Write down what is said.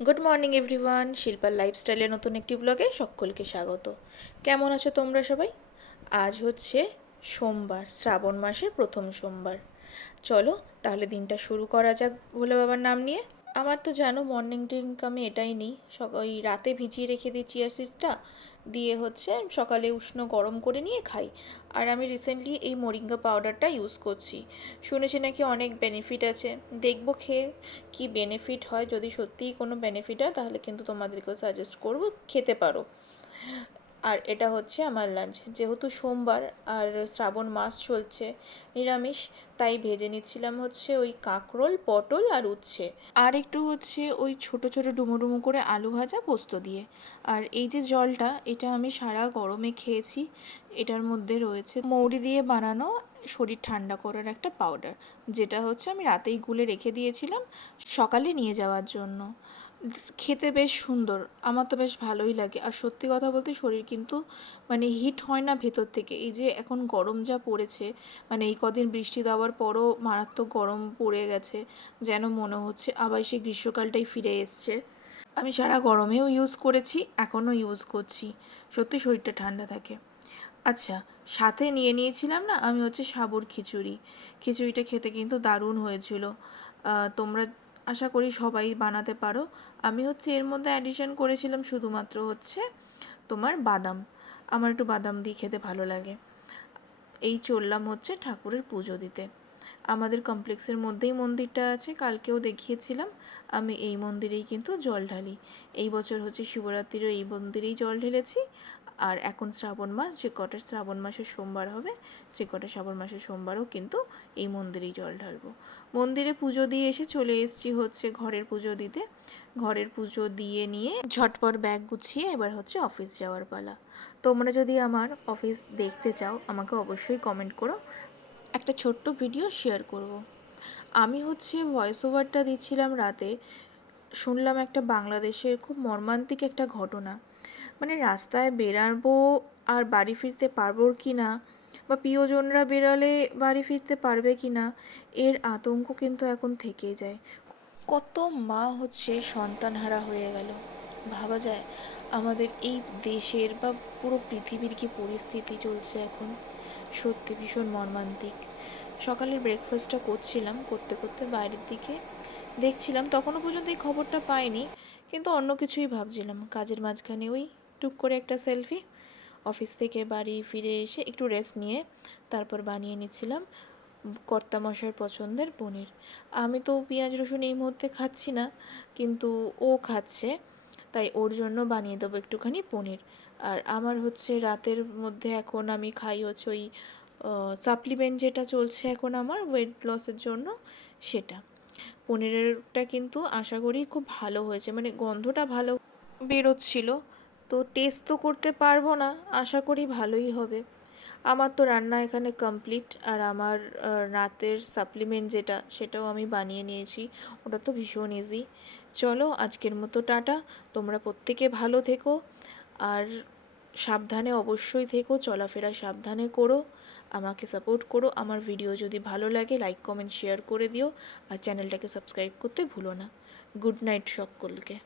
Good morning everyone, শিল্পার লাইফস্টাইলের নতুন একটি ব্লগে সকলকে স্বাগত। কেমন আছো তোমরা সবাই? আজ হচ্ছে সোমবার, শ্রাবণ মাসের প্রথম সোমবার। চলো তাহলে দিনটা শুরু করা যাক ভোলে বাবার নাম নিয়ে। আমার তো জানো মর্নিং ড্রিঙ্ক আমি এটাই নিই, ওই রাতে ভিজিয়ে রেখে দিই চিয়া সিডসটা, দিয়ে হচ্ছে সকালে উষ্ণ গরম করে নিয়ে খাই। আর আমি রিসেন্টলি এই মোরিঙ্গা পাউডারটা ইউজ করছি, শুনেছি নাকি অনেক বেনিফিট আছে। দেখবো খেয়ে কি বেনিফিট হয়, যদি সত্যিই কোনো বেনিফিট হয় তাহলে কিন্তু তোমাদেরকেও সাজেস্ট করবো, খেতে পারো। আর এটা হচ্ছে আমার লাঞ্চ, যেহেতু সোমবার আর শ্রাবণ মাস চলছে, নিরামিষ, তাই ভেজে নিচ্ছিলাম হচ্ছে ওই কাঁকরোল, পটল আর উচ্ছে, আর একটু হচ্ছে ওই ছোট ছোট ডুমো ডুমো করে আলু ভাজা পোস্ত দিয়ে। আর এই যে জলটা, এটা আমি সারা গরমে খেয়েছি। এটার মধ্যে রয়েছে মৌরি দিয়ে বানানো শরীর ঠান্ডা করার একটা পাউডার, যেটা হচ্ছে আমি রাতেই গুলে রেখে দিয়েছিলাম সকালে নিয়ে যাওয়ার জন্য। খেতে বেশ সুন্দর, আমার তো বেশ ভালোই লাগে। আর সত্যি কথা বলতে শরীর কিন্তু মানে হিট হয় না ভেতর থেকে। এই যে এখন গরম যা পড়েছে, মানে এই কদিন বৃষ্টি দেওয়ার পরও মারাত্মক গরম পড়ে গেছে, যেন মনে হচ্ছে আবার সেই গ্রীষ্মকালটাই ফিরে এসছে। আমি সারা গরমেও ইউজ করেছি, এখনও ইউজ করছি, সত্যি শরীরটা ঠান্ডা থাকে। আচ্ছা, সাথে নিয়ে নিয়েছিলাম না আমি হচ্ছে সাবুর খিচুড়ি। খিচুড়িটা খেতে কিন্তু দারুণ হয়েছিল। তোমরা আশা করি সবাই বানাতে পারো। আমি হচ্ছে এর মধ্যে অ্যাডিশন করেছিলাম শুধুমাত্র হচ্ছে তোমার বাদাম। আমার একটু বাদাম দিয়ে খেতে ভালো লাগে। এই চললাম হচ্ছে ঠাকুরের পুজো দিতে। আমাদের কমপ্লেক্সের মধ্যেই মন্দিরটা আছে, কালকেও দেখিয়েছিলাম। আমি এই মন্দিরেই কিন্তু জল ঢালি। এই বছর হচ্ছে শিবরাত্রিরও এই মন্দিরেই জল ঢেলেছি। আর এখন শ্রাবণ মাস, যে কটা শ্রাবণ মাসের সোমবার হবে, সে কটা শ্রাবণ মাসের সোমবারও কিন্তু এই মন্দিরেই জল ঢালবো। মন্দিরে পুজো দিয়ে এসে চলে এসেছি হচ্ছে ঘরের পুজো দিতে। ঘরের পুজো দিয়ে নিয়ে ঝটপট ব্যাগ গুছিয়ে এবার হচ্ছে অফিস যাওয়ার পালা। তোমরা যদি আমার অফিস দেখতে চাও আমাকে অবশ্যই কমেন্ট করো, একটা ছোট্ট ভিডিও শেয়ার করব। আমি হচ্ছে ভয়েস ওভারটা দিচ্ছিলাম রাতে, শুনলাম একটা বাংলাদেশের খুব মর্মান্তিক একটা ঘটনা। মানে রাস্তায় বেরাবো আর বাড়ি ফিরতে পারবো কি না, বা প্রিয়জনরা বেরোলে বাড়ি ফিরতে পারবে কি না, এর আতঙ্ক কিন্তু এখন থেকেই যায়। কত মা হচ্ছে সন্তানহারা হয়ে গেল। ভাবা যায় আমাদের এই দেশের বা পুরো পৃথিবীর কি পরিস্থিতি চলছে এখন, সত্যি ভীষণ মর্মান্তিক। সকালের ব্রেকফাস্টটা করছিলাম, করতে করতে বাইরের দিকে দেখছিলাম, তখনও পর্যন্ত এই খবরটা পাইনি, কিন্তু অন্য কিছুই ভাবছিলাম। কাজের মাঝখানে ওই টুক করে একটা সেলফি। অফিস থেকে বাড়ি ফিরে এসে একটু রেস্ট নিয়ে তারপর বানিয়ে নিচ্ছিলাম কর্তামশাইয়ের পছন্দের পনির। আমি তো পেঁয়াজ রসুন এই মুহূর্তে খাচ্ছি না, কিন্তু ও খাচ্ছে, তাই ওর জন্য বানিয়ে দেবো একটুখানি পনির। আর আমার হচ্ছে রাতের মধ্যে এখন আমি খাই হচ্ছে ওই সাপ্লিমেন্ট যেটা চলছে এখন আমার ওয়েট লসের জন্য, সেটা। পনিরেরটা কিন্তু আশা করি খুব ভালো হয়েছে, মানে গন্ধটা ভালো বেরোচ্ছিল। তো টেস্ট তো করতে পারবো না, আশা করি ভালোই হবে। আমার তো রান্না এখানে কমপ্লিট, আর আমার রাতের সাপ্লিমেন্ট যেটা, সেটাও আমি বানিয়ে নিয়েছি। ওটা তো ভীষণ ইজি। চলো আজকের মতো টাটা। তোমরা প্রত্যেকে ভালো থেকো, আর সাবধানে অবশ্যই থেকো, চলাফেরা সাবধানে করো, আমাকে সাপোর্ট করো। আমার ভিডিও যদি ভালো লাগে লাইক কমেন্ট শেয়ার করে দিও, আর চ্যানেলটাকে সাবস্ক্রাইব করতে ভুলো না। গুড নাইট সকলকে।